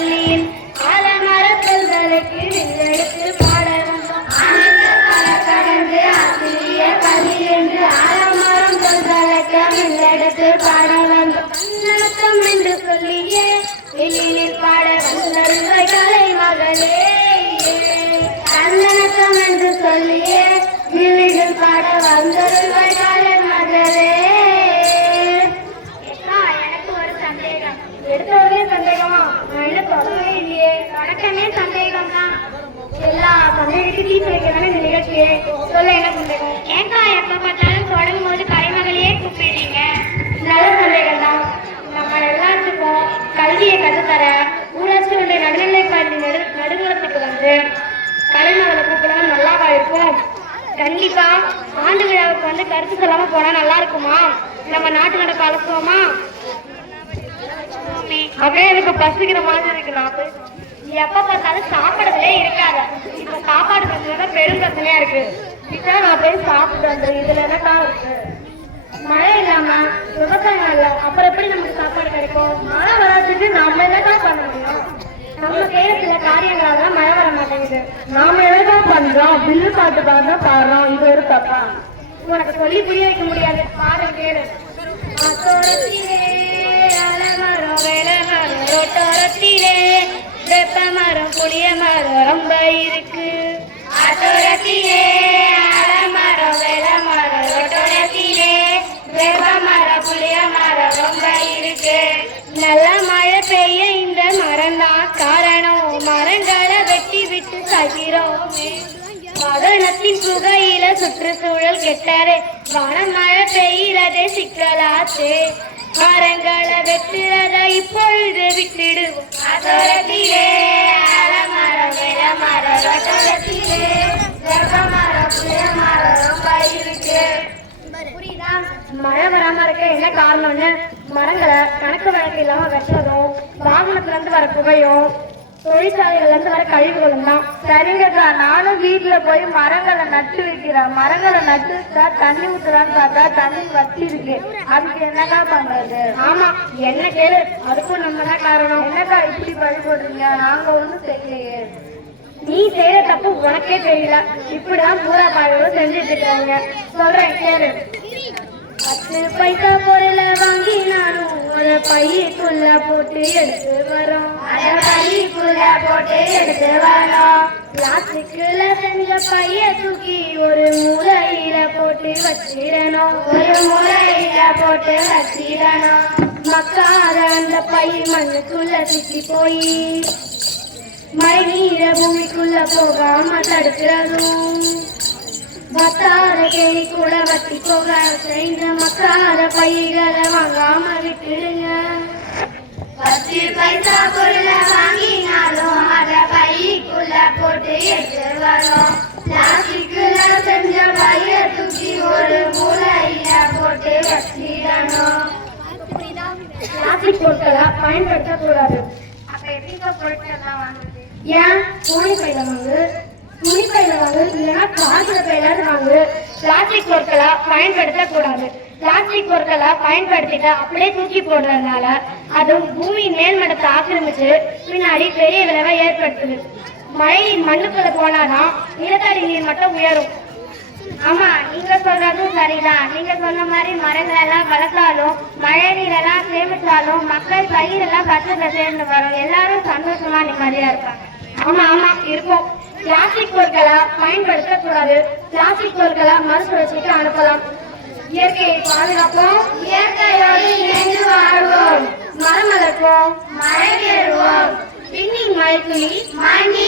பள்ளியில் ஆலமர சொல்களுக்கு வில்லெடுத்து பாட வந்தோம். கடந்து ஆசிரியர் பள்ளி என்று ஆலமரம் சொல்களுக்கு வில்லெடுத்து பாட வந்தோம். கண்ணனத்தம் என்று சொல்லியே வெளியில் பாட வந்தருள்வாய் கலை மகளே. கண்ணனத்தம் என்று சொல்லியே வெளியில் பாட வந்தருள்வாய் கலை மகளே. எடுத்தவரே சந்தேகமா? நான் என்ன தொடங்கவே இல்லையே. தொடக்கமே சந்தேகம் தான். எல்லா சந்தேகத்துக்கு தீர்த்து வைக்கதானே இந்த நிகழ்ச்சியே. சொல்ல என்ன சந்தேகம்? ஏங்கா எப்ப பார்த்தாலும் தொடங்கும் போது கலைமகளையே கூப்பிடுறீங்க? நல்ல சந்தேகம் தான். நம்ம எல்லாத்துக்கும் கல்வியை கற்றுத்தர ஊராட்சி ஒன்றிய நடுநிலைப் பள்ளி நடுநிலத்துக்கு வந்து கலைமகளை கூப்பிட நல்லாவா இருக்கும்? கண்டிப்பா ஆண்டு விழாவுக்கு வந்து கருத்து சொல்லாம போனா நல்லா இருக்குமா? நம்ம நாட்டு நடப்பு அலசுவோமா? அப்படியே எனக்கு பசிக்கிற மாதிரி இருக்கு. நான் எப்ப பார்த்தாலும் சாப்பிடறதுலே இருக்காத. இப்ப சாப்பாடு பிரச்சனை பெரும் பிரச்சனையா இருக்கு. இப்ப நான் போய் சாப்பிட்டு வந்துடுறேன். இதுல என்னக்கா இருக்கு? மழை இல்லாம விவசாயம் இல்ல, அப்புறம் எப்படி நமக்கு சாப்பாடு கிடைக்கும்? மழை வராதுக்கு நாம என்னக்கா பண்ண முடியும்? நம்ம செய்யற சில காரியங்களால மழை வர மாட்டேங்குது. நாம என்னக்கா பண்றோம்? பில்லு பாட்டு பாடுறோம். இது ஒரு தப்பா? உனக்கு சொல்லி புரிய வைக்க முடியாது. பாரு கேளு. ரோட்டோரத்திலே வெப்ப மரம் புளிய மரம் ரொம்ப இருக்கு. அத்தோரத்திலே அலமரம் வெள்ள மரம் ரோட்டோரத்திலே வெப்ப மரம் புளிய மரம் ரொம்ப இருக்கு. நல்ல மழை பெய்ய இந்த மரம் தான் காரணம். மரங்களை வெட்டி விட்டு சகிரோமே. வாகனத்தின் புகையில சுற்றுச்சூழல் கெட்டாரே. வானம் மழை பெய்யறதே சிக்கலாச்சே. மரங்களை வெட்டுறத இப்பொழுது விட்டுடுவோம். அதோரத்திலே அலமரம் வெள்ள மரம் ரோட்டோரத்திலே வெப்ப மரம் புளிய மரம் ரொம்ப இருக்கு. புரியுதா? மழை வராம இருக்க என்ன காரணம்னு மரங்களை கணக்கு வழக்கு இல்லாம வெட்டுறதும், வாகனத்துல இருந்து வர புகையும், தொழிற்சாலைகள்ல இருந்து வர கழிவுகளும் தான். சரிங்கக்கா, நானும் வீட்டுல போய் மரங்களை நட்டு வைக்கிறேன். மரங்களை நட்டு வச்சா தண்ணி ஊத்துறான்னு பார்த்தா தண்ணி வத்தி இருக்கு. அதுக்கு என்னக்கா பண்றது? ஆமா, என்ன கேளு. அதுக்கும் நம்ம தான் காரணம். என்னக்கா இப்படி பழி போடுறீங்க? நாங்க ஒண்ணும் செய்யலையே. நீ செய்யற தப்பு உனக்கே தெரியல. இப்படிதான் பூரா பாய்களும் செஞ்சுட்டு இருக்காங்க. சொல்றேன் கேளு. 10 பைசா பொருளை வாங்கினாலும் ஒரு பையக்குள்ள போட்டு எடுத்து வரோம். பையக்குள்ள போட்டு எடுத்து வரோம். பிளாஸ்டிக்ல செஞ்ச பைய தூக்கி ஒரு மூலையில போட்டு வச்சிடணும். ஒரு மூலையில போட்டு வச்சிடணும். மக்காத அந்த பை மண்ணுக்குள்ள சிக்கி போய் மழை நீர பூமிக்குள்ள போகாம தடுக்கிறதும். வத்தார கேணி கூட வத்தி போக செய்த மக்காத பைகளை வாங்காம விட்டுடுங்க. 10 பைசா பொருளை வாங்கினாலும் அத பைக்குள்ள போட்டு எடுத்து வரோம். பிளாஸ்டிக்ல செஞ்ச பைய தூக்கி ஒரு மூலையில போட்டு வச்சிடணும். பிளாஸ்டிக் பொருட்களை பயன்படுத்த கூடாது. அப்ப எப்படிப்பா பொருட்கள்லாம் வாங்குறது? ஏன்? துணி பையில வாங்கு, இல்லைன்னா காகித பையில வாங்கு. பிளாஸ்டிக் பொருட்களை பயன்படுத்த கூடாது. பிளாஸ்டிக் பொருட்களை பயன்படுத்திட்டு அப்படியே தூக்கி போடுறதுனால அது பூமி மேல்மட்டத்தை ஆக்கிரமிச்சு பின்னாடி பெரிய விளைவை ஏற்படுத்துது. மழை மண்ணுக்குள்ள போனாதான் நிலத்தடி நீர் மட்டம் உயரும். ஆமா, நீங்க சொல்றதும் சரிதான். நீங்க சொன்ன மாதிரி மரங்கள் எல்லாம் வளர்த்தாலும் மழை நீரெல்லாம் சேமிச்சாலும் மக்கள் பயிரெல்லாம் பச்சை சேர்ந்து வரும். எல்லாரும் சந்தோஷமா நிம்மதியா இருப்பாங்க. ஆமா இருப்போம். பிளாஸ்டிக் பொருட்களை பயன்படுத்த கூடாது. பிளாஸ்டிக் பொருட்களை மறுசுழற்சிக்கு அனுப்பலாம். இயற்கையை பாதுகாப்போம், இயற்கையோடு இணைந்து வாழ்வோம், மரம் வளர்ப்போம், மழை பெறுவோம், விண்ணின் மழை துளி மண்ணில்